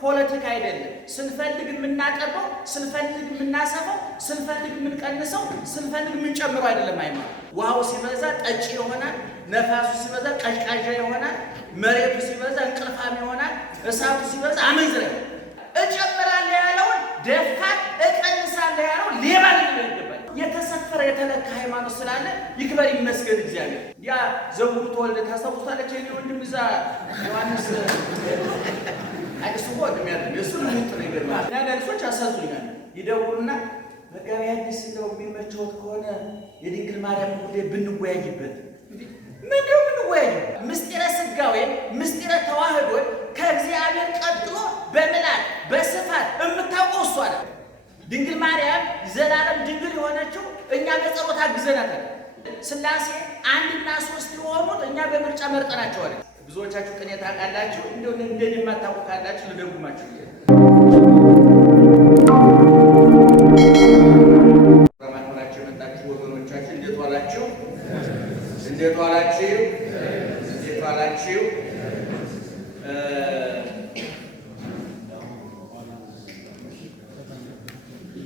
ፖለቲካ አይደለም። ስንፈልግ የምናቀርበው፣ ስንፈልግ የምናሰፋው፣ ስንፈልግ የምንቀንሰው፣ ስንፈልግ የምንጨምረው አይደለም ሃይማኖት። ውሃው ሲበዛ ጠጪ ይሆናል፣ ነፋሱ ሲበዛ ቀዥቃዣ ይሆናል፣ መሬቱ ሲበዛ እንቅልፋም ይሆናል፣ እሳቱ ሲበዛ አመንዝራ ይሆናል። እጨምራለሁ ያለውን ደፋር፣ እቀንሳለሁ ያለውን ሌባ ሊሆን ይገባል። የተሰፈረ የተለካ ሃይማኖት ስላለ ይክበር ይመስገን እግዚአብሔር። ያ ዘውዱ ተወልደ ታስታውሳለች የኔ ወንድም እዛ ዮሐንስ አይሱ ወንድም ያለው የሱ ልሙጥ ነገር ማለት ነው። ዳርሶች አሳዝኑኛል። ይደውሉና መጋቢ አዲስ እንደው የሚመቸውት ከሆነ የድንግል ማርያም ጉዳይ ብንወያይበት። ምንድነው ብንወያይበት? ምስጢረ ሥጋዌ ምስጢረ ተዋህዶ ከእግዚአብሔር ቀጥሎ በምላት በስፋት የምታውቀው እሷ ናት። ድንግል ማርያም ዘላለም ድንግል የሆነችው እኛ በጸሎት አግዘናታል። ሥላሴ አንድና ሶስት የሆኑት እኛ በምርጫ መርጠናቸዋል። ብዙዎቻችሁ ቅኔ ታውቃላችሁ፣ እንደው እንደኔ የማታውቁ ካላችሁ ልደጉማችሁ። በማክበራችሁ የመጣችሁ ወገኖቻችን እንዴት ዋላችሁ? እንዴት ዋላችሁ? እንዴት ዋላችሁ?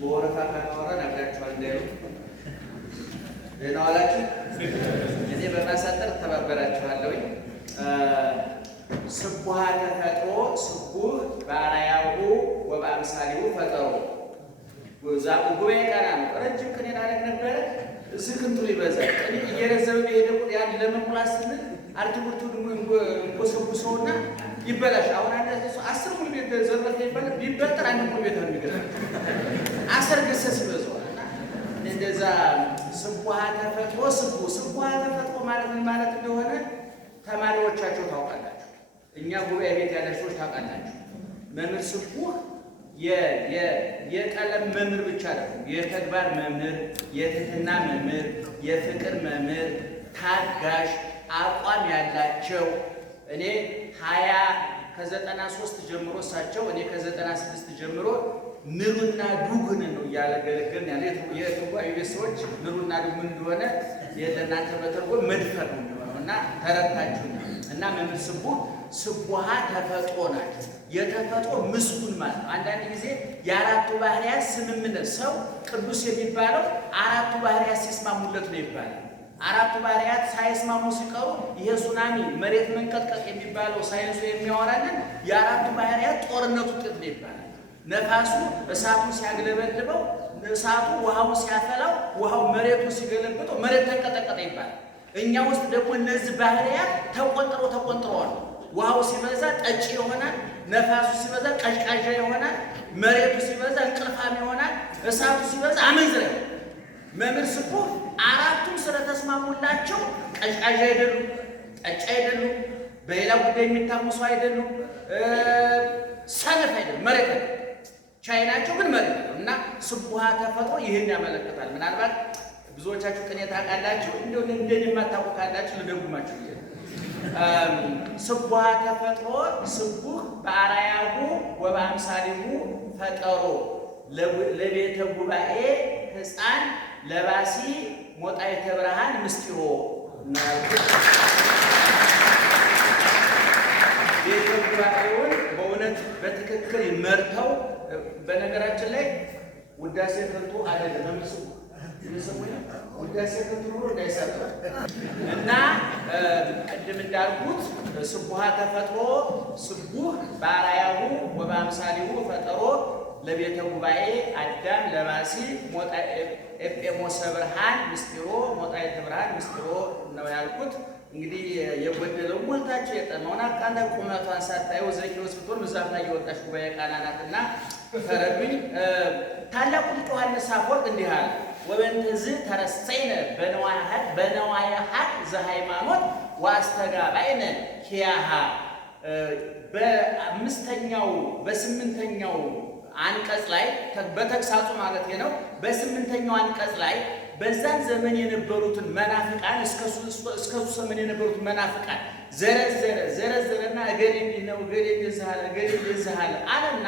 በወረፋ ካወራ ነግራችኋል እንዳይሉ ደህና ዋላችሁ። እኔ በማሳጠር ተባበራችኋለሁ። ስቡሐ ተፈጥሮ ስቡሕ በአርአያሁ ወበአምሳሊሁ ፈጠሮ ዛቁ ጉባኤ ቃና ነው። ረጅም ቅኔ እናደርግ ነበረ። እዚህ ክንቱ ይበዛል። ቅኔ እየረዘመ በሄደ ቁጥር ያን ለመሙላት ስንል አርቲኩልቱ እንቆሰቁሰውና ይበላሽ። አሁን አንድ 10 ሙሉ ቤት ዘርፈት ይባላል ቢበጠር አንድ ሙሉ ቤት ነው የሚገርም 10 ገሰስ ይበዛዋል። እና እንደዛ ስቡሐ ተፈጥሮ ስቡሐ ተፈጥሮ ማለት ምን ማለት እንደሆነ ተማሪዎቻቸው ታውቃላችሁ። እኛ ጉባኤ ቤት ያለ ሰዎች ታውቃላችሁ። መምህር ስቡሕ የቀለም መምህር ብቻ አይደለም፣ የተግባር መምህር፣ የትህትና መምህር፣ የፍቅር መምህር፣ ታጋሽ አቋም ያላቸው እኔ 93 ጀምሮ እሳቸው እኔ ከ96 ጀምሮ ምሩና ዱግን ነው እያገለገልን ያለ የትርጓሜ ቤት ሰዎች ምሩና ዱግ ምን እንደሆነ የለናንተ በተርጎም መድፈር ነው የሚሆነው እና ተረታችሁ እና መምህር ስቡሕ ስቡሐ ተፈጥሮ ናቸው። የተፈጥሮ ምስጉን ማለት ነው። አንዳንድ ጊዜ የአራቱ ባህሪያት ስምምነት ሰው ቅዱስ የሚባለው አራቱ ባህሪያት ሲስማሙለት ነው ይባላል። አራቱ ባህሪያት ሳይስማሙ ሲቀሩ ይሄ ሱናሚ መሬት መንቀጥቀጥ የሚባለው ሳይንሱ የሚያወራልን የአራቱ ባህሪያት ጦርነት ውጤት ነው ይባላል። ነፋሱ እሳቱን ሲያግለበልበው፣ እሳቱ ውሃውን ሲያፈላው፣ ውሃው መሬቱ ሲገለብጠው መሬት ተንቀጠቀጠ ይባላል። እኛ ውስጥ ደግሞ እነዚህ ባህሪያት ተቆንጥረዋል። ውሃው ሲበዛ ጠጪ ይሆናል፣ ነፋሱ ሲበዛ ቀዥቃዣ ይሆናል፣ መሬቱ ሲበዛ እንቅልፋም ይሆናል፣ እሳቱ ሲበዛ አመንዝራ ይሆናል። መምህር ስቡሕ አራቱም ስለተስማሙላቸው ቀዥቃዣ አይደሉም፣ ጠጪ አይደሉም፣ በሌላ ጉዳይ የሚታሙሱ አይደሉም፣ ሰነፍ አይደሉም፣ መሬት ነው። ቻይ ናቸው ግን መሬት ነው እና ስቡሐ ተፈጥሮ ይህን ያመለክታል። ምናልባት ብዙዎቻችሁ ቅኔ ታውቃላችሁ፣ እንደው እንደኔ የማታውቁ ካላችሁ ልደጉማችሁ። ስቡሐ ተፈጥሮ ስቡሕ በአርአያሁ ወበአምሳሊሁ ፈጠሮ ለቤተ ጉባኤ ሕፃን ለባሲ ሞጣይተ ብርሃን ምስጢሮ። ቤተ ጉባኤውን በእውነት በትክክል መርተው፣ በነገራችን ላይ ውዳሴ ከንቱ አይደለም መምስሉ ውዳሴ ከንቱ ኑሮ እንዳይሰጥ እና ቅድም እንዳልኩት ስቡሐ ተፈጥሮ ስቡሕ በአርአያሁ ወበአምሳሊሁ ፈጠሮ ለቤተ ጉባኤ አዳም ለባሲ ኤጲሞሰ ብርሃን ምስጢሮ ሞጣይተ ብርሃን ምስጢሮ ነው ያልኩት። እንግዲህ የጎደለው ሞልታችሁ የጠማውን አቃንታ ቁመቷን ሳታዩ ዘኪዎስ ብትሆን ብዛት ላይ የወጣች ጉባኤ ቃና ናትና ተረዱኝ። ታላቁ ሊቅ ዮሐንስ አፈወርቅ እንዲህ አለ። ወበእንተዝ ተረሰይነ በነዋየ ሀቅ ዘሃይማኖት ዋስተጋባይነ ኪያሃ። በስምንተኛው አንቀጽ ላይ በተግሳጹ ማለት ነው። በስምንተኛው አንቀጽ ላይ በዛን ዘመን የነበሩትን መናፍቃን እስከ ዘመን የነበሩትን መናፍቃን ዘረዘረና እገሌ እንዲህ ነው፣ እገሌ እንደዚህ አለ፣ እገሌ እንደዚህ አለ አለና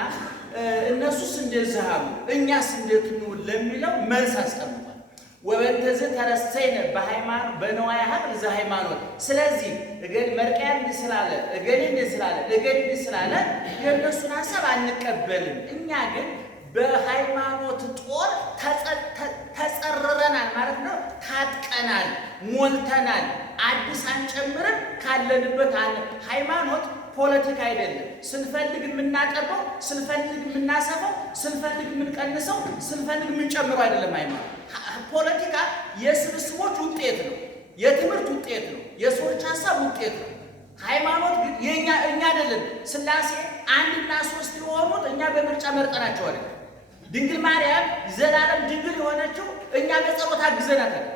እነሱስ እንደዚህ አሉ እኛስ እንዴት ነው ለሚለው መልስ አስቀምጧል። ወበንተዝ ተረሰይነ በሃይማኖት በነዋያ ሀብር ዘሃይማኖት። ስለዚህ እገሌ መርቀያን እንዲህ ስላለ እገሌ እንዲህ ስላለ እገሌ እንዲህ ስላለ የእነሱን ሀሳብ አንቀበልም። እኛ ግን በሃይማኖት ጦር ተጸርረናል ማለት ነው። ታጥቀናል፣ ሞልተናል። አዲስ አንጨምርም። ካለንበት ሃይማኖት ፖለቲካ አይደለም። ስንፈልግ የምናቀርበው፣ ስንፈልግ የምናሰፈው፣ ስንፈልግ የምንቀንሰው፣ ስንፈልግ የምንጨምረው አይደለም። ሃይማኖት ፖለቲካ የስብስቦች ውጤት ነው፣ የትምህርት ውጤት ነው፣ የሰዎች ሀሳብ ውጤት ነው። ሃይማኖት ግን እኛ አይደለም። ሥላሴ አንድና ሶስት የሆኑት እኛ በምርጫ መርጠናቸው አይደለም። ድንግል ማርያም ዘላለም ድንግል የሆነችው እኛ በጸሎት አግዘናት አይደለም፣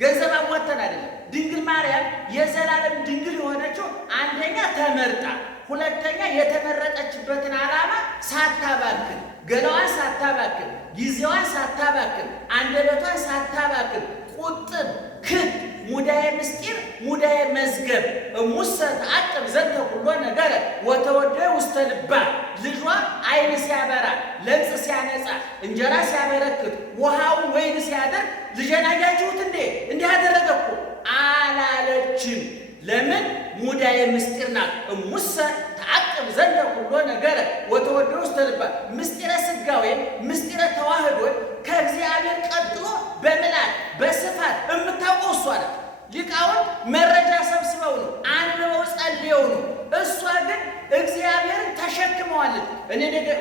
ገንዘብ አዋተን አይደለም። ድንግል ማርያም የዘላለም ድንግል የሆነችው አንደኛ ተመርጣ፣ ሁለተኛ የተመረጠችበትን ዓላማ ሳታባክን፣ ገላዋን ሳታባክን፣ ጊዜዋን ሳታባክን፣ አንደበቷን ሳታባክን ቁጥብ ክድ ሙዳየ ምስጢር ሙዳየ መዝገብ እሙሰ ተአቅብ ዘንተ ሁሉ ነገር ወተወደየ ውስተ ልባ። ልጇ ዓይን ሲያበራ፣ ለምጽ ሲያነጻ፣ እንጀራ ሲያበረክት፣ ውሃውን ወይን ሲያደርግ ልጄን አያችሁት እንዴ እንዲህ አደረገ እኮ አላለችም። ለምን? ሙዳየ ምስጢር ናት። እሙሰ ተአቅብ ዘንተ ሁሉ ነገር ወተወደየ ውስተ ልባ። ምስጢረ ሥጋዌ ምስጢረ ተዋህዶ ከእግዚአብሔር ቀጥሎ በምላት በስፋት የምታውቀው እሷ ናት። ሊቃውንት መረጃ ሰብስበው ነው፣ አንብበው ጸልየው ነው። እሷ ግን እግዚአብሔርን ተሸክመዋለች። እኔ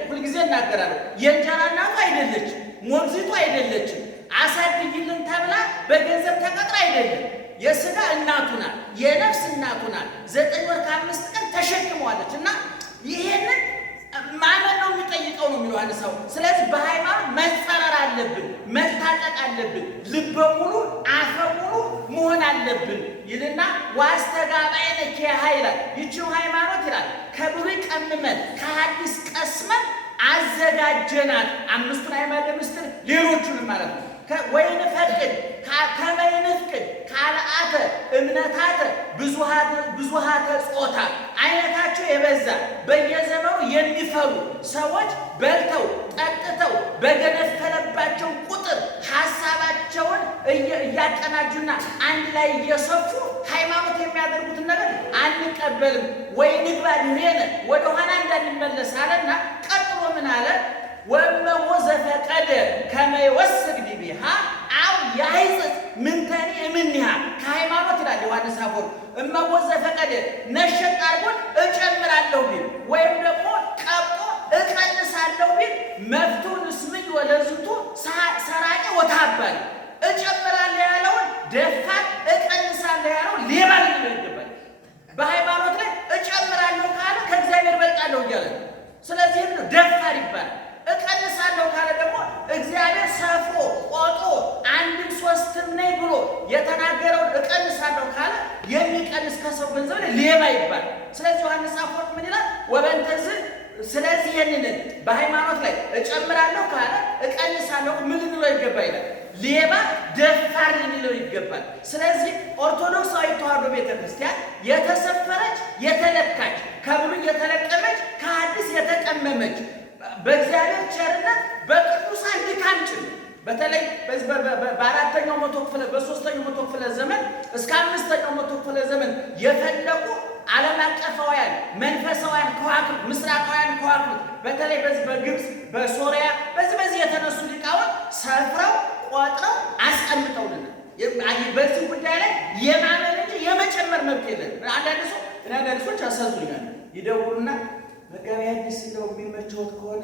ሁልጊዜ እናገራለሁ፣ የእንጀራ እናቱ አይደለችም፣ ሞግዚቱ አይደለችም፣ አሳድጊልን ተብላ በገንዘብ ተቀጥራ አይደለም። የሥጋ እናቱ ናት፣ የነፍስ እናቱ ናት። 9 ወር ከ5 ቀን ተሸክመዋለች። እና ይሄንን ማመን ነው የሚጠይቀው ነው የሚለው አንድ ሰው። ስለዚህ በሃይማኖት መጸረር አለብን፣ መታጠቅ አለብን፣ ልበ ሙሉ አፈ ሙሉ መሆን አለብን ይልና ዋስተጋባይነ ኪያሃ ይላል። ይቺው ሃይማኖት ይላል ከብሉይ ቀምመን ከሐዲስ ቀስመን አዘጋጀናት። አምስቱን አዕማደ ምስጢር ሌሎቹንም ማለት ነው። ወይን ፈቅድ ከመይንፍቅድ ካልአተ እምነታተ ብዙሃተ ጾታ አይነታቸው የበዛ በየዘመኑ የሚፈሩ ሰዎች በልተው ጠጥተው በገነፈለባቸው ቁጥር ሀሳባቸውን እያቀናጁና አንድ ላይ እየሰፉ ሃይማኖት የሚያደርጉትን ነገር አንቀበልም። ወይ ንግባ ድሬነ ወደ ኋላ እንዳንመለስ አለና ቀጥሎ ምን አለ? ወመቦ ዘፈቀደ ከመ ይወስድ ዲቢሃ አው ያይጽት ምንተኒ እምኒሃ ከሃይማኖት ይላል ዮሐንስ አፈወርቅ። እመቦ ዘፈቀደ ነሸጥ አድርጎን እጨምራለሁ ቢል ወይም ደግሞ ቀብጦ እቀንሳለሁ ቢል መፍቱን እስምኝ ወለዝቱ ሰራቂ ወታባል። እጨምራለሁ ያለውን ደፋር፣ እቀንሳለሁ ያለውን ሌባ ሊለው ይገባል። በሃይማኖት ላይ እጨምራለሁ ካለ ከእግዚአብሔር በልጣለሁ እያለ ነው። ስለዚህ ነው ደፋር ይባላል። እቀንሳለሁ ካለ ደግሞ እግዚአብሔር ሰፍሮ ቆጦ አንድም ሶስትም ነኝ ብሎ የተናገረውን እቀንሳለሁ ካለ የሚቀንስ ከሰው ገንዘብ ላይ ሌባ ይባላል። ስለዚህ ዮሐንስ አፈወርቅ ምን ይላል? ወበንተዝ ስለዚህ ይህንን በሃይማኖት ላይ እጨምራለሁ ካለ እቀንሳለሁ ምን ልንለው ይገባ ይላል? ሌባ ደፋር ልንለው ይገባል። ስለዚህ ኦርቶዶክሳዊ ተዋሕዶ ቤተክርስቲያን የተሰፈረች የተለካች ከብሉይ የተለቀመች ከሐዲስ የተቀመመች በእግዚአብሔር ቸርነት በቅዱሳን ድካም ጭምር በተለይ በአራተኛው መቶ ክፍለ በሶስተኛው መቶ ክፍለ ዘመን እስከ 5ኛው መቶ ክፍለ ዘመን የፈለቁ ዓለም አቀፋውያን መንፈሳውያን ከዋክብት ምስራቃውያን ከዋክብት በተለይ በግብፅ በሶሪያ በዚህ የተነሱ ሊቃውንት ሰፍረው ቆጥረው አስቀምጠውልናል። በዚህ ጉዳይ ላይ የማመን እንጂ የመጨመር መብት የለን። አንዳንድ ሰዎች ያሳዝኑኛል። ይደውሉና መጋቢ ሐዲስ እንደው የሚመቸውት ከሆነ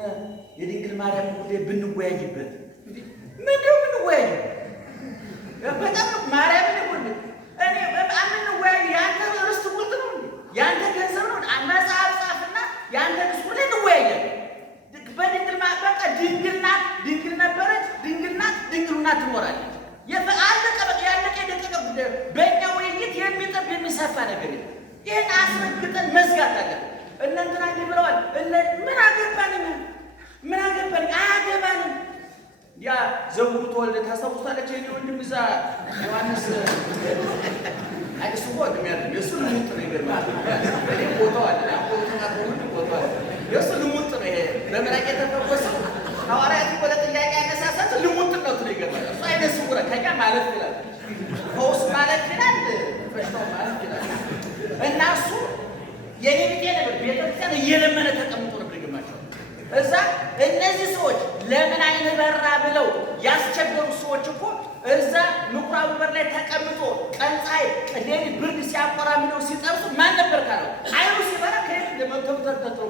የድንግል ማርያም ጉዳይ ብንወያይበት። ምንድነው ብንወያይበት? በጣም ማርያምን ይሁን እኔ በአምንወያይ ያንተ ርስት ቁልት ነው ያንተ ገንዘብ ነው። መጽሐፍ ጻፍና ያንተ ርስት ቁልት እንወያያለን። በድንግል በቃ ድንግል ነበረች፣ ድንግልና ትኖራለች። ያለቀ የደቀቀ ጉዳይ በእኛ ውይይት የሚጠብ የሚሰፋ ነገር የለም። ይህን አስረግጠን መዝጋት አለን። እነንትና እንዲህ ብለዋል። ምን አገባን? አያገባንም። ያ ዘውዱ ተወልደ ታስታውሳለች። የእኔ ወንድም እዛ ዮሐንስ እሱ ወንድም ያለ የእሱ ልሙጥ ነው። ይገርማል። እኔ ቦታው አለ ቦታው አለ። የእሱ ልሙጥ ነው። ይሄ በመራቅ የተፈወሰው ሐዋርያት እኮ ለጥያቄ ያነሳሳት ልሙጥ ነው። ይገርማል። እሱ አይነት ስውረ ከኛ ማለት ይችላል፣ ፈውስ ማለት ይችላል፣ በሽታው ማለት ይችላል። እና እሱ የኔ ቢጤ ነበር። ቤተክርስቲያን እየለመነ ተቀምጦ ነበር ግማቸው እዛ። እነዚህ ሰዎች ለምን አይን በራ ብለው ያስቸገሩ ሰዎች እኮ እዛ ምኩራቡ በር ላይ ተቀምጦ ቀን ፀሐይ ሌሊት ብርድ ሲያቆራምደው ሲጠርሱ ማን ነበር ካለው አይኑ ሲበራ ከየት እንደመጥተው ተተተው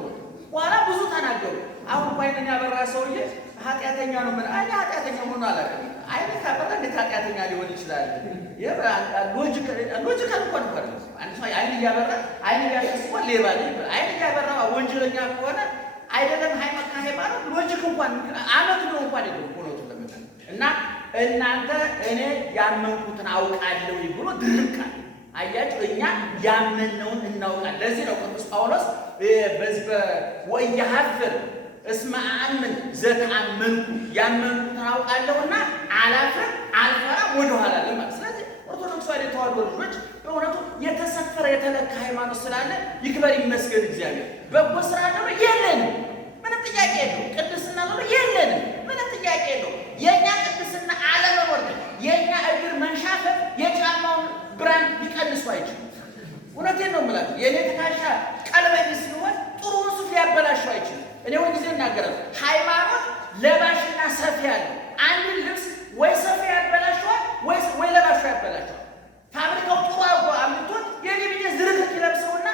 በኋላ ብዙ ተናገሩ። አሁን አይኑን ያበራ ሰውዬ ኃጢአተኛ ነው። ምን አይ ኃጢአተኛ ሆኖ አላውቅም። አይኑ ካበራ እንዴት ኃጢአተኛ ሊሆን ይችላል? ሎጂካል እንኳን ነው። አንድ ሰው አይኑ ያበራ አይኑ ያስቆ ሌባ ነው። አይኑ ያበራ ወንጀለኛ ከሆነ አይደለም ሃይማኖት ሎጂክ እንኳን አመት ነው እንኳን አይደለም ሆኖት ለምን እና እናንተ እኔ ያመንኩትን አውቃለሁ ብሎ ድርቃል። አያችሁ እኛ ያመነውን እናውቃለን። ለዚህ ነው ቅዱስ ጳውሎስ በዚህ ወያሐፍር እስመ አምን ዘተአመንኩ ያመንኩትን አውቃለሁና አላፍርም አልፈራም ወደኋላ ለማለት። ስለዚህ ኦርቶዶክሳዊ ተዋሕዶ ልጆች በእውነቱ የተሰፈረ የተለካ ሃይማኖት ስላለ ይክበር ይመስገን እግዚአብሔር። በጎ ስራ ደግሞ የለንም፣ ምንም ጥያቄ የለው። ቅድስና ደግሞ የለንም፣ ምንም ጥያቄ የለው። የእኛ ቅድስና አለመኖር ግን የእኛ እግር መንሻፈፍ የጫማውን ብራንድ ሊቀንሱ አይችልም። እውነቴን ነው የምላችሁ። የእኔ ትከሻ ቀለበኝ ሲሆን ጥሩውን ሱፍ ሊያበላሸው አይችልም። እኔ ሁል ጊዜ እናገራለሁ፣ ሃይማኖት ለባሽና ሰፊ ያለ አንድን ልብስ ወይ ሰፊ ያበላሸዋል ወይ ለባሹ ያበላሸዋል። ፋብሪካው ጥሩ አድርጎ አምጥቶት የኔ ብዬ ዝርክርክ ይለብሰውና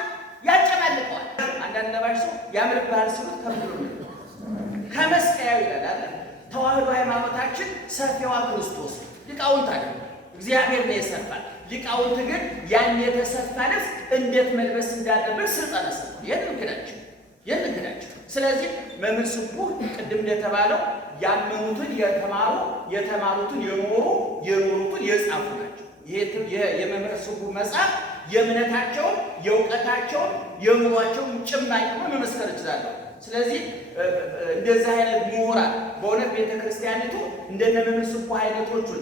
ያጨማልቀዋል። አንዳንድ ለባሽ ሰው ያምርብሃል ሲሉት ከብሎ ከመስቀያው ይላል አለ። ተዋሕዶ ሃይማኖታችን ሰፊዋ ክርስቶስ ሊቃውንት አለ እግዚአብሔር ነው የሰፋል። ሊቃውንት ግን ያን የተሰፋ ልብስ እንዴት መልበስ እንዳለበት ስልጣን ሰጥቷል። የንግዳቸው ስለዚህ መምህር ስቡህ ቅድም እንደተባለው ያመኑትን የተማሩትን የኖሩትን የጻፉ ናቸው። ይሄ የመምህር ስቡህ መጽሐፍ የእምነታቸውን የእውቀታቸውን የኑሯቸውን ጭማቂ ሆኖ መመስከር እችላለሁ። ስለዚህ እንደዚህ አይነት ምሁራን በእውነት ቤተክርስቲያኒቱ እንደነ መምህር ስቡህ አይነቶቹን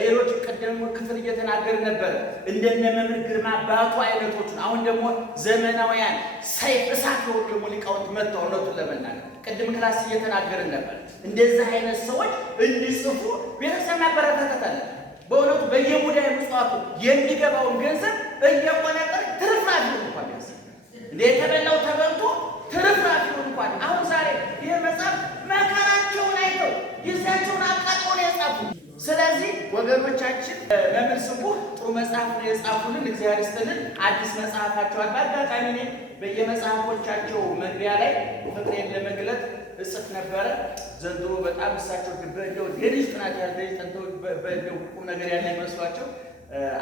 ሌሎች ቀደም ክፍል እየተናገር ነበር እንደነ መምህር ግርማ ባቱ አይነቶቹን አሁን ደግሞ ዘመናውያን ሰይፍ እሳት ነው ደግሞ ሊቃውንት መጥተው እውነቱን ለመናገር ቅድም ክላስ እየተናገርን ነበር። እንደዚህ አይነት ሰዎች እንዲጽፉ ቤተክርስቲያን ማበረታታት አለ። በእውነቱ በየሙዳየ ምጽዋቱ የሚገባውን ገንዘብ እየቆነጠረ ትርፍራፊ እንኳን ያስ እንደ የተበላው ተበልቶ ትርፍራፊ እንኳን አሁን ዛሬ ይሄ መጽሐፍ መከራቸውን አይተው ጊዜያቸውን አቃጥለው የጻፉ። ስለዚህ ወገኖቻችን መምህር ስቡህ ጥሩ መጽሐፍ ነው የጻፉልን፣ እግዚአብሔር ይስጥልን። አዲስ መጽሐፋቸው በአጋጣሚ እኔ በየመጽሐፎቻቸው መግቢያ ላይ ፍቅሬን ለመግለጥ እጽፍ ነበረ። ዘንድሮ በጣም እሳቸው እንደው የልጅ ጥናት ያለኝ ተንተው በእንደው ቁም ነገር ያለ ይመስሏቸው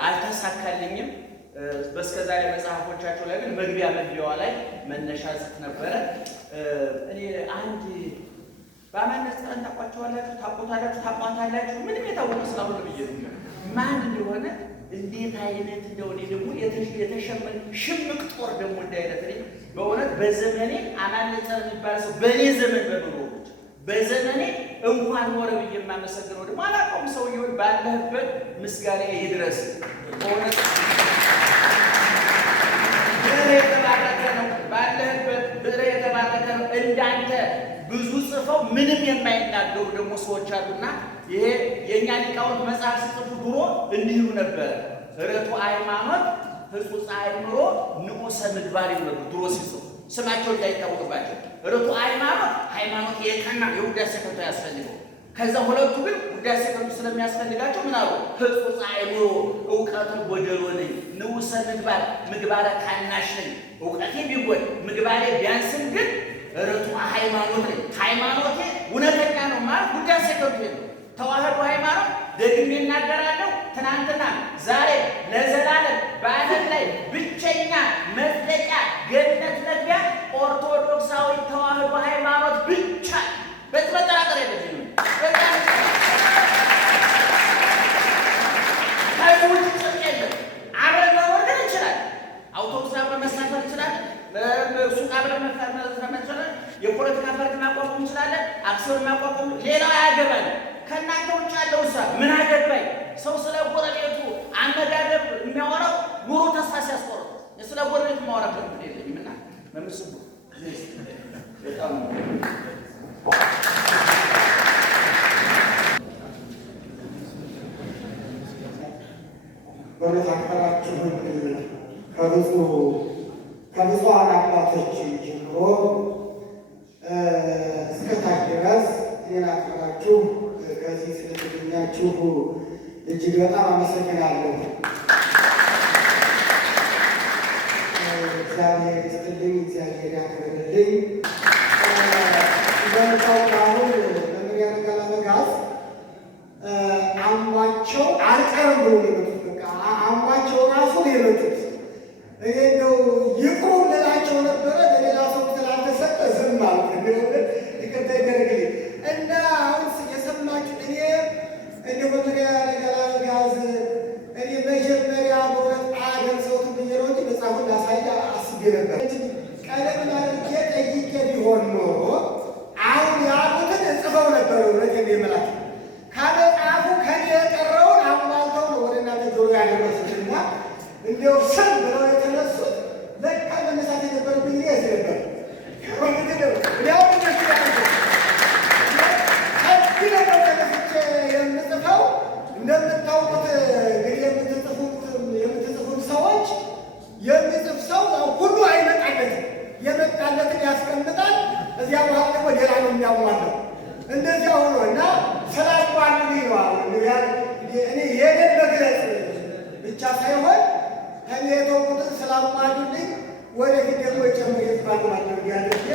አልተሳካልኝም። በስከዛሬ መጽሐፎቻቸው ላይ ግን መግቢያዋ ላይ መነሻ ጽፍ ነበረ። እኔ አንድ በአማነት ጸረን ታቋቸዋላችሁ፣ ታቋታላችሁ ምንም የታወቀ ስላልሆነ ብዬ ነው ማን እንደሆነ እንዴት አይነት እንደሆነ ደግሞ የተሸመነ ሽምቅ ጦር ደግሞ እንዳይነት እኔ በእውነት በዘመኔ አማነት ጸረን የሚባል ሰው በእኔ ዘመን በመኖሮች በዘመኔ እንኳን ኖረ ብዬ የማመሰግነው ደግሞ አላውቀውም። ሰውየውን ባለህበት ምስጋና ይድረስ። በእውነት የተባረከ ነው። ባለህበት ብዕር የተባረከ ነው። እንዳንተ ብዙ ጽፈው ምንም የማይናገሩ ደግሞ ሰዎች አሉና ይሄ የእኛ ሊቃውንት መጽሐፍ ሲጽፉ ድሮ እንዲሁ ነበረ። ርቱ ሃይማኖት ሕጹጽ አእምሮ ንዑሰ ምግባር ይመሩ ድሮ ሲጽፉ ስማቸው እንዳይታወቅባቸው ርቱ ሃይማኖት የቀና የውዳሴ ከንቱ ያስፈልገው። ከዛ ሁለቱ ግን ውዳሴ ከንቱ ስለሚያስፈልጋቸው ምን አሉ? ሕጹጽ አእምሮ እውቀቱ ጎደሎ ነኝ፣ ንዑሰ ምግባረ ታናሽ ነኝ። እውቀቴ ቢጎል ምግባሬ ቢያንስም ግን ርቱ ሃይማኖት ነኝ። ሃይማኖቴ እውነተኛ ነው ማለት ውዳሴ ከንቱ ነው። ተዋሕዶ ሃይማኖት ደግሜ እናገራለሁ፣ ትናንትና ዛሬ ለዘላለም በዓለም ላይ ብቸኛ መዝለቂያ ገነት መግቢያ ኦርቶዶክሳዊ ተዋሕዶ ሃይማኖት ብቻ። በዚህ መጠራጠር የለብንም። ከዚህ ውጭ ጽድቅ የለም። አብረን መኖር ግን እንችላለን። አውቶቡስ አብረን መሳፈር እንችላለን። ሱቅ አብረን መሳፈር እንችላለን። የፖለቲካ ፓርቲ ማቋቋም እንችላለን። አክሲዮን ማቋቋም፣ ሌላው አያገባል። ከእናንተ ውጭ ያለው ሳ ምን አገባኝ? ሰው ስለ ጎረቤቱ አመጋገብ የሚያወራው ኑሮ ተስፋ ሲያስቆረው ስለ ጎረቤቱ ማወራበት ምን የለኝም እና መምህር ስቡህ በጣም ስለተገኛችሁ እጅግ በጣም አመሰግናለሁ። እግዚአብሔር ይስጥልኝ፣ እግዚአብሔር ያክብርልኝ። እንደምታውቁት አሁን መምህር ያረጋል አበጋዝ አሟቸው አልቀርም ብሎ የመጡት በቃ አሟቸው ራሱ የመጡት እኔ እንደው ይቁሩ ልላቸው ነበረ። ለሌላ ሰው ስላልተሰጠ ዝም አልኩ። ይቅርታ ይደረግልኝ እና አሁን የሰማችሁ እኔ እንደው መምህር ያረጋል አበጋዝ እኔ መጀመሪያ በእውነት አገልሰውት ብዬ ነው እንጂ መጽሐፉን ላሳያ አስቤ ነበር። ቀደም አድርጌ ጠይቄ ቢሆን ኖሮ አሁን ያሉትን እጽፈው ነበር። እውነት የሚመላክ ከመጽሐፉ ከኔ የቀረውን አሟልተው ነው ወደ እናንተ ጆሮ ያደረሱትና እንዲያው ስም ብለው የተነሱት ለካ መነሳት የነበረብኝ እዚህ ነበር። ከዚህ ነበር ተነስቼ የምጽፈው። እንደምታውቁት እንግዲህ የምትጽፉት ሰዎች የሚጽፍ ሰው ሁሉ አይመጣለትም። የመጣለትን ያስቀምጣል። እዚያ በኋላ ደግሞ ሌላ ነው የሚያሟላው። እንደዚያ ሆኖ እና ስላሟሉልኝ ነው እኔ የኔን መግለጽ ብቻ ሳይሆን ከኔ የተውቁትን ስላሟሉልኝ ወደፊት ደግሞ የጨምር የዝባል ማድረግ ያለች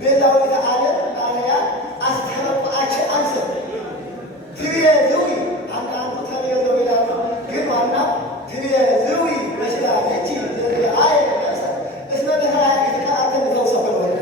ቤዛዊተ ዓለም ባለያ አስተበቁአቸ አንሰ ትብየ ዝዊ አንዳንዱ ተብየ ዘው ይላሉ፣ ግን ዋናው ትብየ ዝዊ መስላ እቺ አይ እስመ ተራ የተቃተለ ሰው ሰፈር ወደ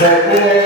Take